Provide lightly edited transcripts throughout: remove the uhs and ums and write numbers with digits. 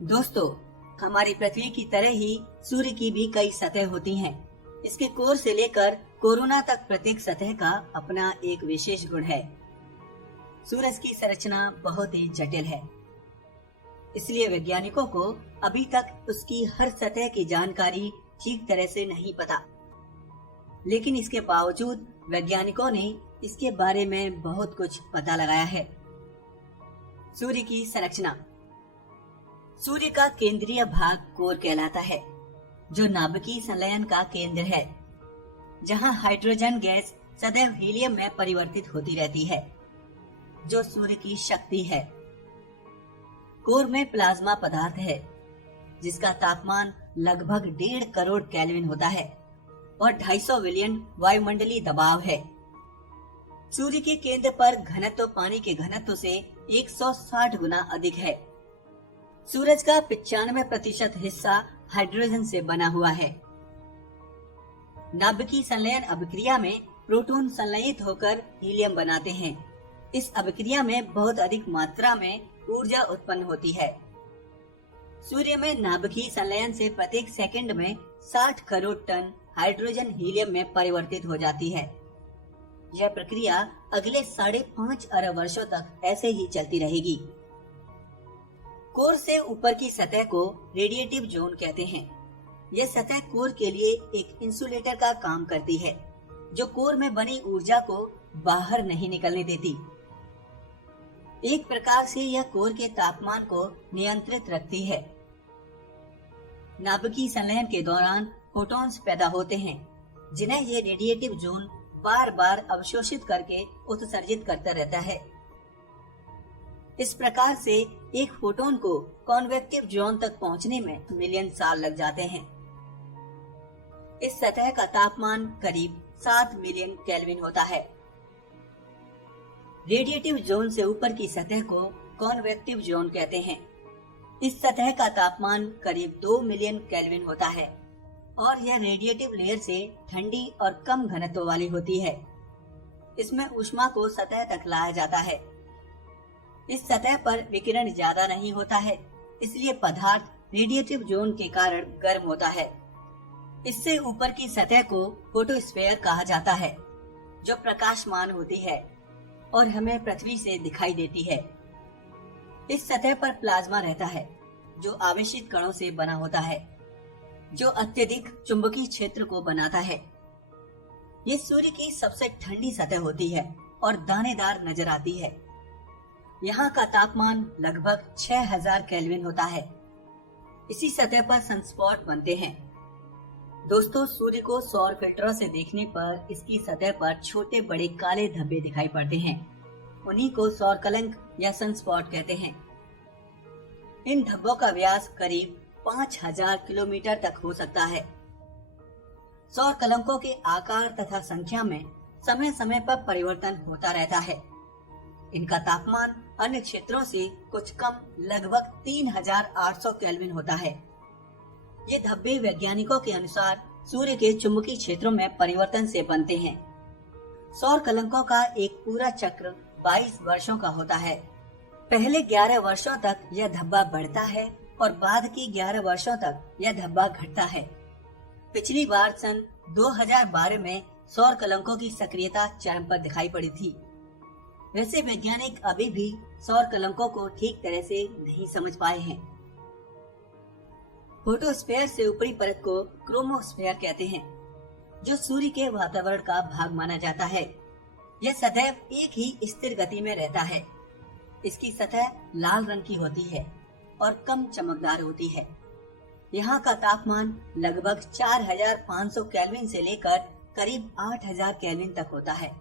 दोस्तों, हमारी पृथ्वी की तरह ही सूर्य की भी कई सतह होती हैं। इसके कोर से लेकर कोरोना तक प्रत्येक सतह का अपना एक विशेष गुण है। सूरज की संरचना बहुत ही जटिल है, इसलिए वैज्ञानिकों को अभी तक उसकी हर सतह की जानकारी ठीक तरह से नहीं पता। लेकिन इसके बावजूद वैज्ञानिकों ने इसके बारे में बहुत कुछ पता लगाया है। सूर्य की संरचना। सूर्य का केंद्रीय भाग कोर कहलाता है, जो नाभिकीय संलयन का केंद्र है, जहां हाइड्रोजन गैस सदैव हीलियम में परिवर्तित होती रहती है, जो सूर्य की शक्ति है। कोर में प्लाज्मा पदार्थ है, जिसका तापमान लगभग 1.5 करोड़ केल्विन होता है और 250 विलियन वायुमंडलीय दबाव है। सूर्य के केंद्र पर घनत्व पानी के घनत्व से 160 गुना अधिक है। सूरज का 95% हिस्सा हाइड्रोजन से बना हुआ है। नाभिकीय संलयन अभिक्रिया में प्रोटॉन संलयित होकर हीलियम बनाते हैं। इस अभिक्रिया में बहुत अधिक मात्रा में ऊर्जा उत्पन्न होती है। सूर्य में नाभिकीय संलयन से प्रत्येक सेकंड में 60 करोड़ टन हाइड्रोजन हीलियम में परिवर्तित हो जाती है। यह प्रक्रिया अगले 5.5 अरब वर्षों तक ऐसे ही चलती रहेगी। कोर से ऊपर की सतह को रेडिएटिव जोन कहते हैं। यह सतह कोर के लिए एक इंसुलेटर का काम करती है, जो कोर में बनी ऊर्जा को बाहर नहीं निकलने देती। एक प्रकार से यह कोर के तापमान को नियंत्रित रखती है। नाभिकीय संलयन के दौरान फोटॉन्स पैदा होते हैं, जिन्हें यह रेडिएटिव जोन बार बार अवशोषित करके उत्सर्जित करता रहता है। इस प्रकार से एक फोटोन को कॉन्वेक्टिव जोन तक पहुंचने में मिलियन साल लग जाते हैं। इस सतह का तापमान करीब 7 मिलियन केल्विन होता है। रेडिएटिव जोन से ऊपर की सतह को कॉन्वेक्टिव जोन कहते हैं। इस सतह का तापमान करीब 2 मिलियन केल्विन होता है और यह रेडिएटिव लेयर से ठंडी और कम घनत्व वाली होती है। इसमें ऊष्मा को सतह तक लाया जाता है। इस सतह पर विकिरण ज्यादा नहीं होता है, इसलिए पदार्थ रेडिएटिव जोन के कारण गर्म होता है। इससे ऊपर की सतह को फोटोस्फीयर कहा जाता है, जो प्रकाशमान होती है और हमें पृथ्वी से दिखाई देती है। इस सतह पर प्लाज्मा रहता है, जो आवेशित कणों से बना होता है, जो अत्यधिक चुंबकीय क्षेत्र को बनाता है। ये सूर्य की सबसे ठंडी सतह होती है और दानेदार नजर आती है। यहाँ का तापमान लगभग 6000 केल्विन होता है। इसी सतह पर सनस्पॉट बनते हैं। दोस्तों, सूर्य को सौर फिल्टरों से देखने पर इसकी सतह पर छोटे बड़े काले धब्बे दिखाई पड़ते हैं। उन्हीं को सौर कलंक या सनस्पॉट कहते हैं। इन धब्बों का व्यास करीब 5000 किलोमीटर तक हो सकता है। सौर कलंकों के आकार तथा संख्या में समय समय पर परिवर्तन होता रहता है। इनका तापमान अन्य क्षेत्रों से कुछ कम लगभग 3800 केल्विन होता है। ये धब्बे वैज्ञानिकों के अनुसार सूर्य के चुंबकीय क्षेत्रों में परिवर्तन से बनते हैं। सौर कलंकों का एक पूरा चक्र 22 वर्षों का होता है। पहले 11 वर्षों तक यह धब्बा बढ़ता है और बाद की 11 वर्षों तक यह धब्बा घटता है। पिछली बार सन 2012 में सौर कलंकों की सक्रियता चरम पर दिखाई पड़ी थी। वैसे वैज्ञानिक अभी भी सौर कलंकों को ठीक तरह से नहीं समझ पाए हैं। फोटोस्फीयर से ऊपरी परत को क्रोमोस्फीयर कहते हैं, जो सूर्य के वातावरण का भाग माना जाता है। यह सदैव एक ही स्थिर गति में रहता है। इसकी सतह लाल रंग की होती है और कम चमकदार होती है। यहाँ का तापमान लगभग 4500 केल्विन से लेकर करीब 8000 केल्विन तक होता है।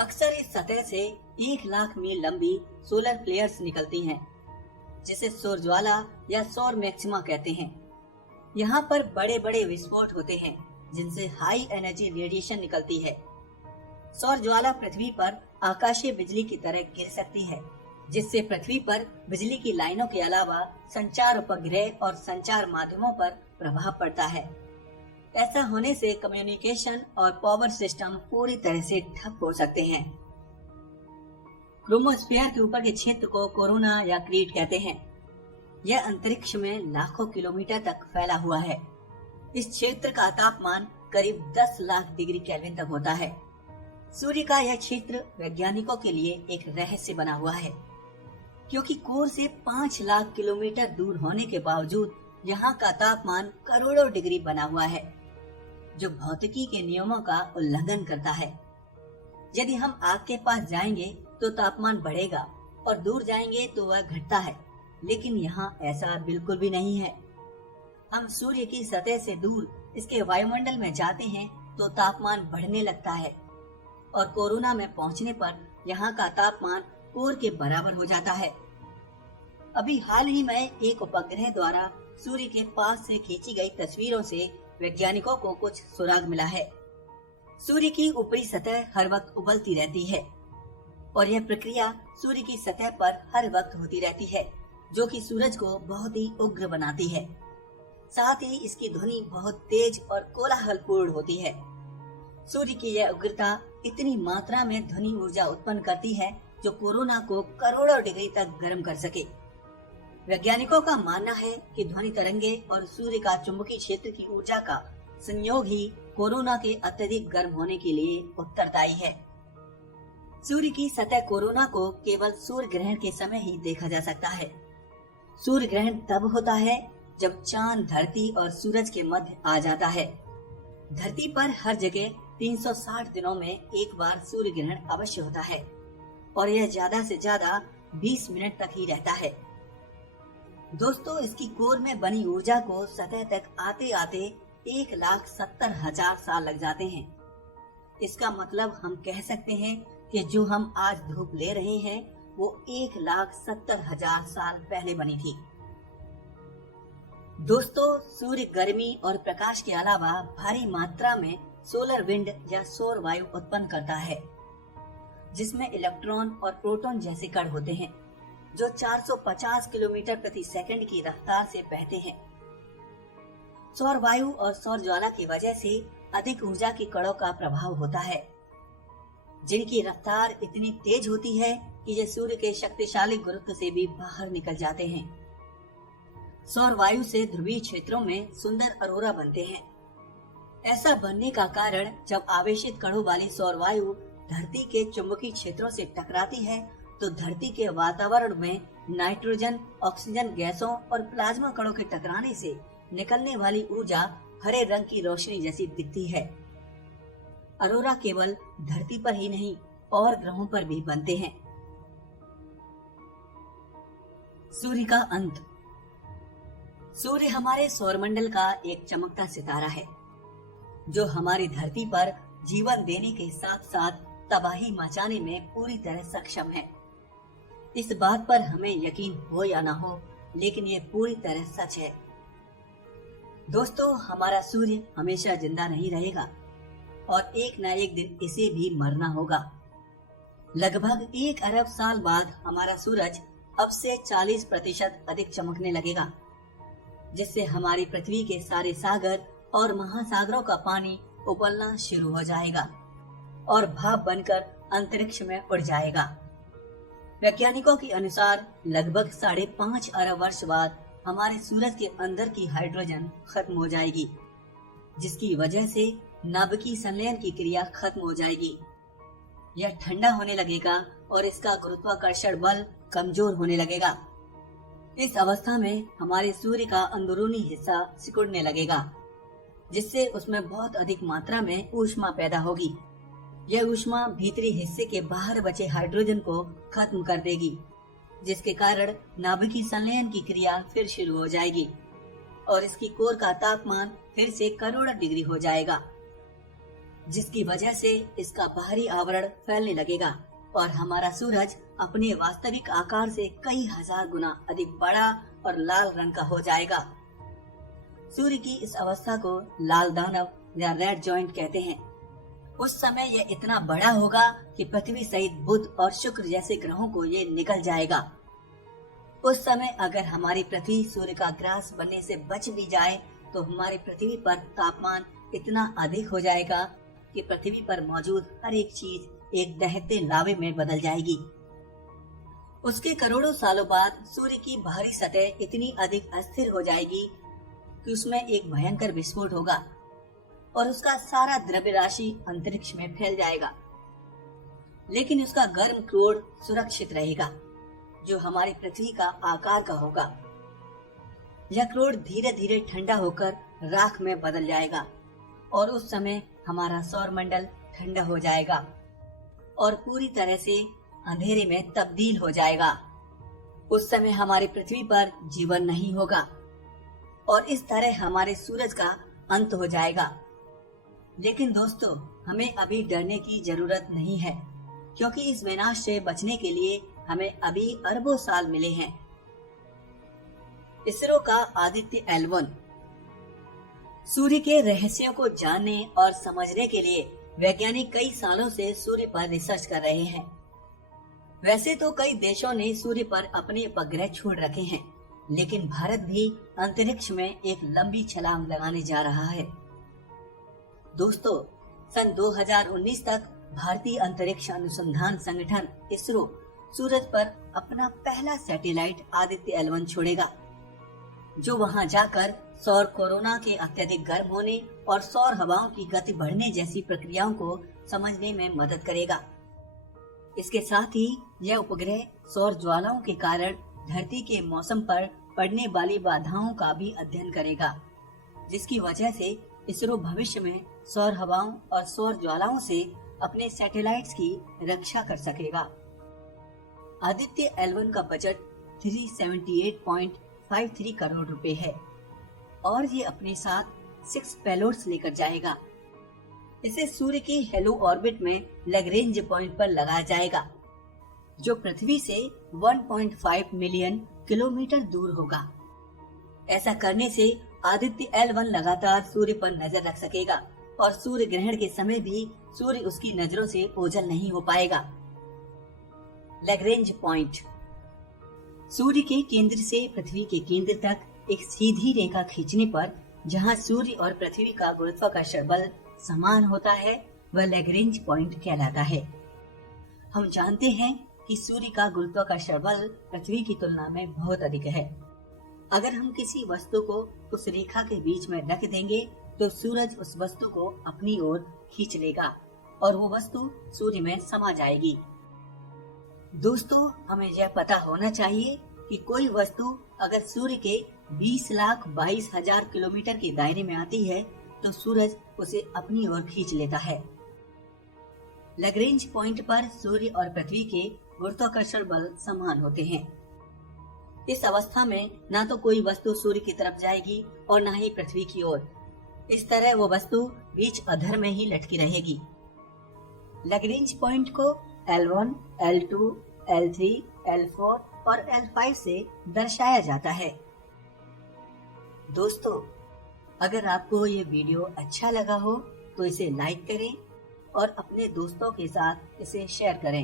अक्सर इस सतह से 1 लाख मील लंबी सोलर फ्लेयर्स निकलती हैं, जिसे सौर ज्वाला या सौर मैक्सिमा कहते हैं। यहाँ पर बड़े बड़े विस्फोट होते हैं, जिनसे हाई एनर्जी रेडिएशन निकलती है। सौर ज्वाला पृथ्वी पर आकाशीय बिजली की तरह गिर सकती है, जिससे पृथ्वी पर बिजली की लाइनों के अलावा संचार उपग्रह और संचार माध्यमों पर प्रभाव पड़ता है। ऐसा होने से कम्युनिकेशन और पावर सिस्टम पूरी तरह से ठप हो सकते हैं। क्रोमोस्फीयर के ऊपर के क्षेत्र को कोरोना या क्रीट कहते हैं। यह अंतरिक्ष में लाखों किलोमीटर तक फैला हुआ है। इस क्षेत्र का तापमान करीब 10 लाख डिग्री केल्विन तक होता है। सूर्य का यह क्षेत्र वैज्ञानिकों के लिए एक रहस्य बना हुआ है, क्योंकि कोर से 5 लाख किलोमीटर दूर होने के बावजूद यहाँ का तापमान करोड़ों डिग्री बना हुआ है, जो भौतिकी के नियमों का उल्लंघन करता है। यदि हम आग के पास जाएंगे तो तापमान बढ़ेगा और दूर जाएंगे तो वह घटता है, लेकिन यहाँ ऐसा बिल्कुल भी नहीं है। हम सूर्य की सतह से दूर इसके वायुमंडल में जाते हैं तो तापमान बढ़ने लगता है और कोरोना में पहुंचने पर यहाँ का तापमान कोर के बराबर हो जाता है। अभी हाल ही में एक उपग्रह द्वारा सूर्य के पास से खींची गई तस्वीरों से वैज्ञानिकों को कुछ सुराग मिला है। सूर्य की ऊपरी सतह हर वक्त उबलती रहती है और यह प्रक्रिया सूर्य की सतह पर हर वक्त होती रहती है, जो कि सूरज को बहुत ही उग्र बनाती है। साथ ही इसकी ध्वनि बहुत तेज और कोलाहलपूर्ण होती है। सूर्य की यह उग्रता इतनी मात्रा में ध्वनि ऊर्जा उत्पन्न करती है जो कोरोना को करोड़ों डिग्री तक गर्म कर सके। वैज्ञानिकों का मानना है कि ध्वनि तरंगे और सूर्य का चुंबकीय क्षेत्र की ऊर्जा का संयोग ही कोरोना के अत्यधिक गर्म होने के लिए उत्तरदायी है। सूर्य की सतह कोरोना को केवल सूर्य ग्रहण के समय ही देखा जा सकता है। सूर्य ग्रहण तब होता है जब चांद धरती और सूरज के मध्य आ जाता है। धरती पर हर जगह 360 दिनों में एक बार सूर्य ग्रहण अवश्य होता है और यह ज्यादा से ज्यादा 20 मिनट तक ही रहता है। दोस्तों, इसकी कोर में बनी ऊर्जा को सतह तक आते आते 1,70,000 साल लग जाते हैं। इसका मतलब हम कह सकते हैं कि जो हम आज धूप ले रहे हैं वो 1,70,000 साल पहले बनी थी। दोस्तों, सूर्य गर्मी और प्रकाश के अलावा भारी मात्रा में सोलर विंड या सौर वायु उत्पन्न करता है, जिसमें इलेक्ट्रॉन और प्रोटॉन जैसे कण होते हैं जो 450 किलोमीटर प्रति सेकंड की रफ्तार से बहते हैं। सौर वायु और सौर ज्वाला की वजह से अधिक ऊर्जा के कणों का प्रभाव होता है, जिनकी रफ्तार इतनी तेज होती है कि ये सूर्य के शक्तिशाली गुरुत्व से भी बाहर निकल जाते हैं। सौर वायु से ध्रुवीय क्षेत्रों में सुंदर अरोरा बनते हैं। ऐसा बनने का कारण जब आवेशित कणों वाली सौर वायु धरती के चुंबकीय क्षेत्रों से टकराती है तो धरती के वातावरण में नाइट्रोजन, ऑक्सीजन गैसों और प्लाज्मा कणों के टकराने से निकलने वाली ऊर्जा हरे रंग की रोशनी जैसी दिखती है। अरोरा केवल धरती पर ही नहीं और ग्रहों पर भी बनते हैं। सूर्य का अंत। सूर्य हमारे सौरमंडल का एक चमकता सितारा है जो हमारी धरती पर जीवन देने के साथ साथ तबाही मचाने में पूरी तरह सक्षम है। इस बात पर हमें यकीन हो या ना हो, लेकिन ये पूरी तरह सच है। दोस्तों, हमारा सूर्य हमेशा जिंदा नहीं रहेगा और एक न एक दिन इसे भी मरना होगा। लगभग 1 अरब साल बाद हमारा सूरज अब से 40% अधिक चमकने लगेगा, जिससे हमारी पृथ्वी के सारे सागर और महासागरों का पानी उबलना शुरू हो जाएगा और भाप बनकर अंतरिक्ष में उड़ जाएगा। वैज्ञानिकों के अनुसार लगभग 5.5 अरब वर्ष बाद हमारे सूरज के अंदर की हाइड्रोजन खत्म हो जाएगी, जिसकी वजह से नाभिकीय संलयन की क्रिया खत्म हो जाएगी। यह ठंडा होने लगेगा और इसका गुरुत्वाकर्षण बल कमजोर होने लगेगा। इस अवस्था में हमारे सूर्य का अंदरूनी हिस्सा सिकुड़ने लगेगा, जिससे उसमें बहुत अधिक मात्रा में ऊष्मा पैदा होगी। यह ऊष्मा भीतरी हिस्से के बाहर बचे हाइड्रोजन को खत्म कर देगी, जिसके कारण नाभिकीय संलयन की क्रिया फिर शुरू हो जाएगी और इसकी कोर का तापमान फिर से करोड़ों डिग्री हो जाएगा, जिसकी वजह से इसका बाहरी आवरण फैलने लगेगा और हमारा सूरज अपने वास्तविक आकार से कई हजार गुना अधिक बड़ा और लाल रंग का हो जाएगा। सूर्य की इस अवस्था को लाल दानव या रेड जॉइंट कहते हैं। उस समय यह इतना बड़ा होगा कि पृथ्वी सहित बुध और शुक्र जैसे ग्रहों को ये निकल जाएगा। उस समय अगर हमारी पृथ्वी सूर्य का ग्रास बनने से बच भी जाए तो हमारी पृथ्वी पर तापमान इतना अधिक हो जाएगा कि पृथ्वी पर मौजूद हर एक चीज एक दहते लावे में बदल जाएगी। उसके करोड़ों सालों बाद सूर्य की बाहरी सतह इतनी अधिक अस्थिर हो जाएगी कि उसमें एक भयंकर विस्फोट होगा और उसका सारा द्रव्य राशि अंतरिक्ष में फैल जाएगा। लेकिन उसका गर्म क्रोड सुरक्षित रहेगा, जो हमारी पृथ्वी का आकार का होगा। यह क्रोड धीरे धीरे ठंडा होकर राख में बदल जाएगा और उस समय हमारा सौर मंडल ठंडा हो जाएगा और पूरी तरह से अंधेरे में तब्दील हो जाएगा। उस समय हमारी पृथ्वी पर जीवन नहीं होगा और इस तरह हमारे सूरज का अंत हो जाएगा। लेकिन दोस्तों, हमें अभी डरने की जरूरत नहीं है, क्योंकि इस विनाश से बचने के लिए हमें अभी अरबों साल मिले हैं। इसरो का आदित्य L1 सूर्य के रहस्यों को जानने और समझने के लिए वैज्ञानिक कई सालों से सूर्य पर रिसर्च कर रहे हैं। वैसे तो कई देशों ने सूर्य पर अपने उपग्रह छोड़ रखे हैं, लेकिन भारत भी अंतरिक्ष में एक लंबी छलांग लगाने जा रहा है। दोस्तों, सन 2019 तक भारतीय अंतरिक्ष अनुसंधान संगठन इसरो सूरज पर अपना पहला सैटेलाइट आदित्य L1 छोड़ेगा, जो वहां जाकर सौर कोरोना के अत्यधिक गर्म होने और सौर हवाओं की गति बढ़ने जैसी प्रक्रियाओं को समझने में मदद करेगा। इसके साथ ही यह उपग्रह सौर ज्वालाओं के कारण धरती के मौसम पर पड़ने वाली बाधाओं का भी अध्ययन करेगा, जिसकी वजह से इसरो भविष्य में सौर हवाओं और सौर ज्वालाओं से अपने सैटेलाइट्स की रक्षा कर सकेगा। आदित्य L1 का बजट 378.53 करोड़ रुपए है और ये अपने साथ 6 पेलोड्स लेकर जाएगा। इसे सूर्य के हेलो ऑर्बिट में लैग्रेंज पॉइंट पर लगाया जाएगा, जो पृथ्वी से 1.5 मिलियन किलोमीटर दूर होगा। ऐसा करने से आदित्य L1 लगातार सूर्य पर नजर रख सकेगा और सूर्य ग्रहण के समय भी सूर्य उसकी नजरों से ओझल नहीं हो पाएगा। लैग्रेंज पॉइंट सूर्य के केंद्र से पृथ्वी के केंद्र तक एक सीधी रेखा खींचने पर जहां सूर्य और पृथ्वी का गुरुत्वाकर्षण बल समान होता है, वह लैग्रेंज पॉइंट कहलाता है। हम जानते हैं कि सूर्य का गुरुत्वाकर्षण बल पृथ्वी की तुलना में बहुत अधिक है। अगर हम किसी वस्तु को उस रेखा के बीच में रख देंगे तो सूरज उस वस्तु को अपनी ओर खींच लेगा और वो वस्तु सूर्य में समा जाएगी। दोस्तों, हमें यह पता होना चाहिए कि कोई वस्तु अगर सूर्य के 20,22,000 किलोमीटर के दायरे में आती है तो सूरज उसे अपनी ओर खींच लेता है। लैग्रेंज पॉइंट पर सूर्य और पृथ्वी के गुरुत्वाकर्षण बल समान होते हैं। इस अवस्था में ना तो कोई वस्तु सूर्य की तरफ जाएगी और ना ही पृथ्वी की ओर। इस तरह वो वस्तु बीच अधर में ही लटकी रहेगी। लैग्रेंज पॉइंट को L1, L2, L3, L4 और L5 से दर्शाया जाता है। दोस्तों, अगर आपको ये वीडियो अच्छा लगा हो तो इसे लाइक करें और अपने दोस्तों के साथ इसे शेयर करें।